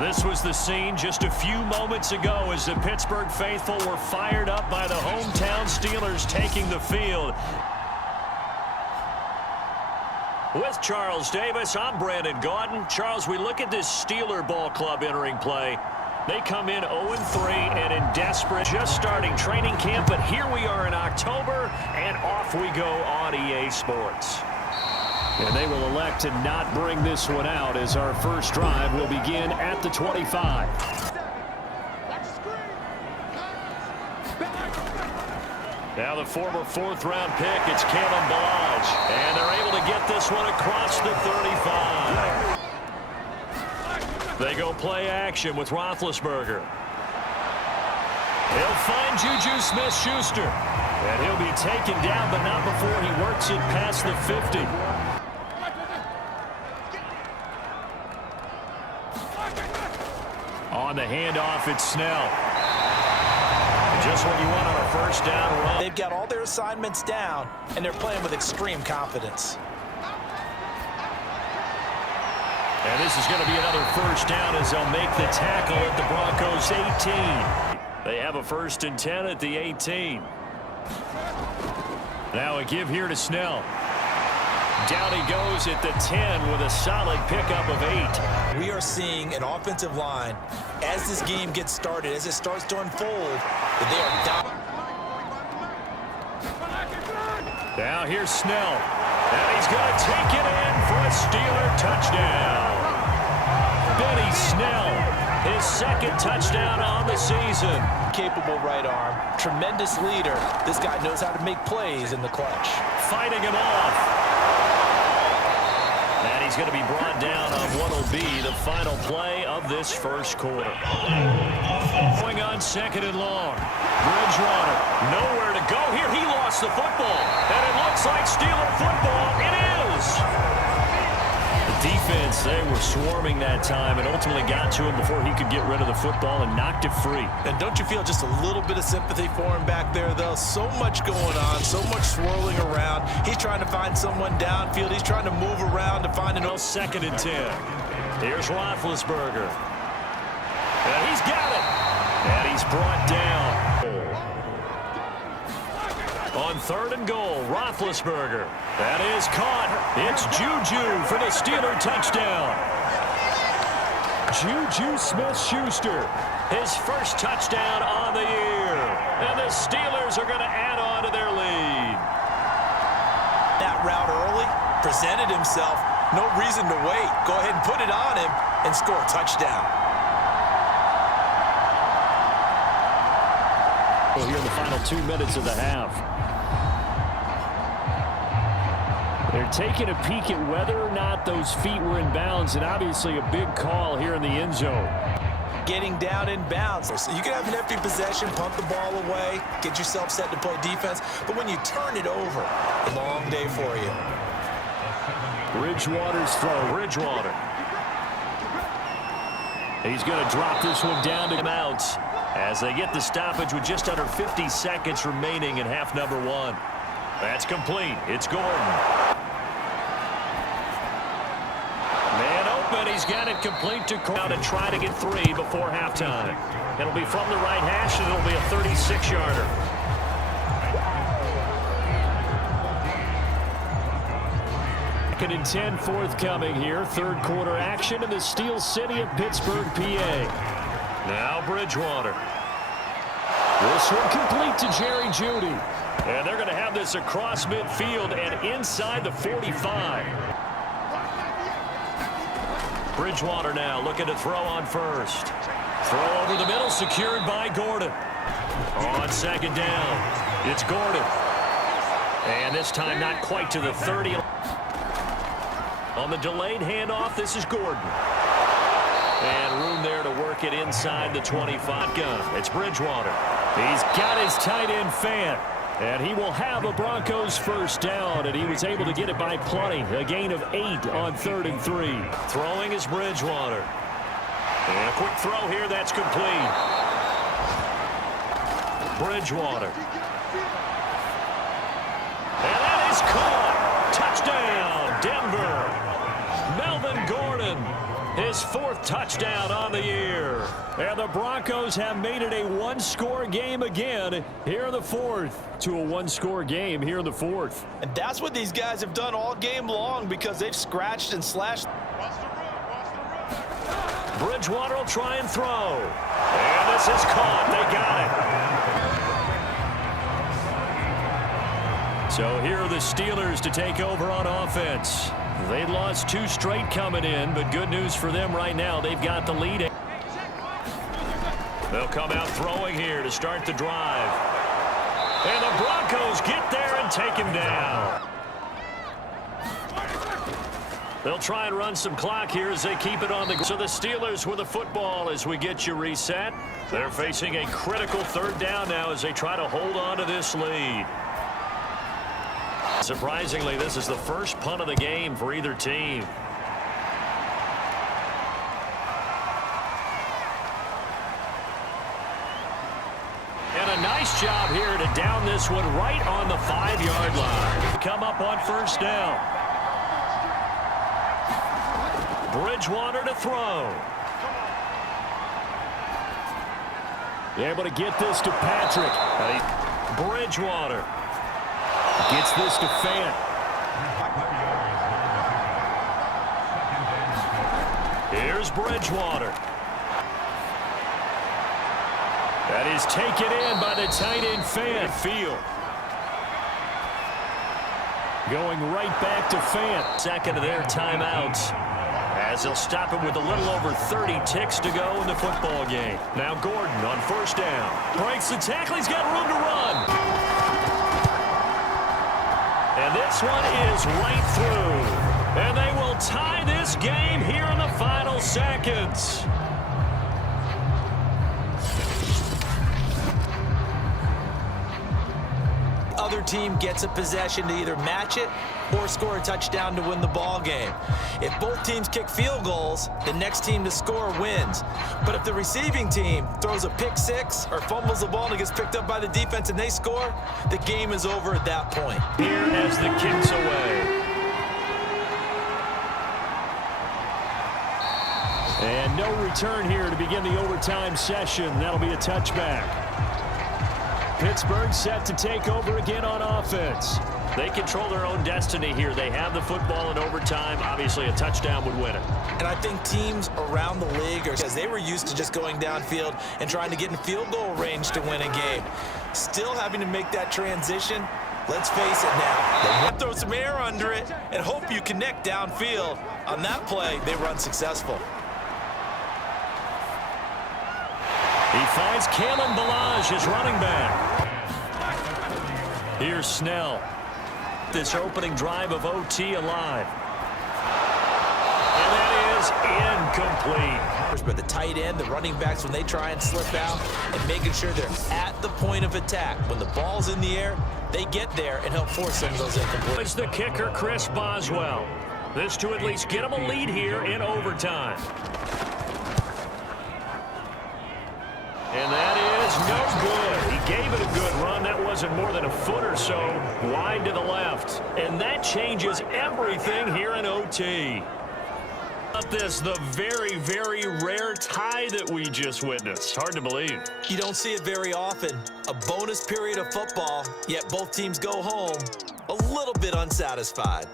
This was the scene just a few moments ago as the Pittsburgh faithful were fired up by the hometown Steelers taking the field. With Charles Davis, I'm Brandon Gaudin. Charles, we look at this Steeler ball club entering play. They come in 0-3 and in desperate, just starting training camp, but here we are in October, and off we go on EA Sports. And they will elect to not bring this one out as our first drive will begin at the 25. Now the former fourth-round pick, it's Kalen Ballage. And they're able to get this one across the 35. They go play action with Roethlisberger. He'll find Juju Smith-Schuster. And he'll be taken down, but not before he works it past the 50. On the handoff, it's Snell. Just what you want on a first down run. They've got all their assignments down, and they're playing with extreme confidence. And this is going to be another first down as they'll make the tackle at the Broncos' 18. They have a 1st and 10 at the 18. Now a give here to Snell. Down he goes at the 10 with a solid pickup of 8. We are seeing an offensive line, as this game gets started, as it starts to unfold, that they are down. Now here's Snell. And he's going to take it in for a Steeler touchdown. Benny Snell, his 2nd touchdown on the season. Capable right arm, tremendous leader. This guy knows how to make plays in the clutch. Fighting him off. And he's going to be brought down on what will be the final play of this first quarter. Going on 2nd and long. Bridgewater, nowhere to go here. He lost the football. And it looks like Steeler football. It is. The defense, they were swarming that time and ultimately got to him before he could get rid of the football and knocked it free. And don't you feel just a little bit of sympathy for him back there, though? So much going on, so much swirling around. He's trying to find someone downfield. He's trying to move around to find an... 2nd and 10. Here's Roethlisberger. And he's got it. And he's brought down. On 3rd and goal, Roethlisberger. That is caught. It's Juju for the Steeler touchdown. Juju Smith-Schuster, his 1st touchdown on the year. And the Steelers are going to add on to their lead. That route early, presented himself. No reason to wait. Go ahead and put it on him and score a touchdown. Here in the final 2 minutes of the half. They're taking a peek at whether or not those feet were in bounds, and obviously a big call here in the end zone. Getting down in bounds. So you can have an empty possession, pump the ball away, get yourself set to play defense, but when you turn it over, a long day for you. Bridgewater's throw. Bridgewater. He's going to drop this one down to outs as they get the stoppage with just under 50 seconds remaining in half number 1. That's complete. It's Gordon. He's got it complete to Court and try to get 3 before halftime. It'll be from the right hash, and it'll be a 36-yarder. Second and 10 forthcoming here. 3rd quarter action in the Steel City of Pittsburgh, PA. Now Bridgewater. This one complete to Jerry Jeudy. And they're going to have this across midfield and inside the 45. Bridgewater now looking to throw on 1st. Throw over the middle, secured by Gordon. On 2nd down, it's Gordon. And this time not quite to the 30. On the delayed handoff, this is Gordon. And room there to work it inside the 25 gun. It's Bridgewater. He's got his tight end fan. And he will have a Broncos 1st down, and he was able to get it by plenty. A gain of 8 on 3rd and 3. Throwing is Bridgewater. And a quick throw here, that's complete. Bridgewater. And that is caught. Touchdown, Denver. Melvin Gordon His 4th touchdown on the year. And the Broncos have made it a one-score game again here in the 4th. To a one-score game here in the 4th. And that's what these guys have done all game long because they've scratched and slashed. Bridgewater will try and throw. And this is caught. They got it. So here are the Steelers to take over on offense. They'd lost 2 straight coming in, but good news for them right now. They've got the lead. They'll come out throwing here to start the drive. And the Broncos get there and take him down. They'll try and run some clock here as they keep it on the... So the Steelers with the football as we get you reset. They're facing a critical 3rd down now as they try to hold on to this lead. Surprisingly, this is the first punt of the game for either team. And a nice job here to down this one right on the 5-yard line. Come up on 1st down. Bridgewater to throw. Able to get this to Patrick. Bridgewater gets this to Fant. Here's Bridgewater. That is taken in by the tight end Fant. Field. Going right back to Fant. Second of their timeouts. As they'll stop it with a little over 30 ticks to go in the football game. Now Gordon on 1st down. Breaks the tackle. He's got room to run. And this one is right through. And they will tie this game here in the final seconds. Other team gets a possession to either match it or score a touchdown to win the ball game. If both teams kick field goals, the next team to score wins. But if the receiving team throws a pick 6 or fumbles the ball and it gets picked up by the defense and they score, the game is over at that point. Here as the kick's away. And no return here to begin the overtime session. That'll be a touchback. Pittsburgh set to take over again on offense. They control their own destiny here. They have the football in overtime. Obviously, a touchdown would win it. And I think teams around the league are, because they were used to just going downfield and trying to get in field goal range to win a game. Still having to make that transition. Let's face it now. They want to throw some air under it and hope you connect downfield. On that play, they were unsuccessful. He finds Kalen Ballage, his running back. Here's Snell. This opening drive of OT alive. And that is incomplete. But the tight end, the running backs, when they try and slip out and making sure they're at the point of attack. When the ball's in the air, they get there and help force some of those incompletions. It's the kicker, Chris Boswell. This to at least get him a lead here in overtime. And that is no good. He gave it a good run. That wasn't more than a foot or so wide to the left. And that changes everything here in OT. This, the very, very rare tie that we just witnessed. Hard to believe. You don't see it very often. A bonus period of football, yet both teams go home a little bit unsatisfied.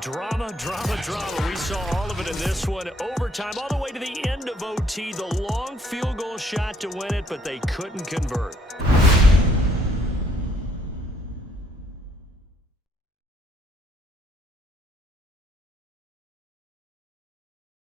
Drama, drama, drama. We saw all of it in this one. Overtime, all the way to the end of OT. The long field goal shot to win it, but they couldn't convert.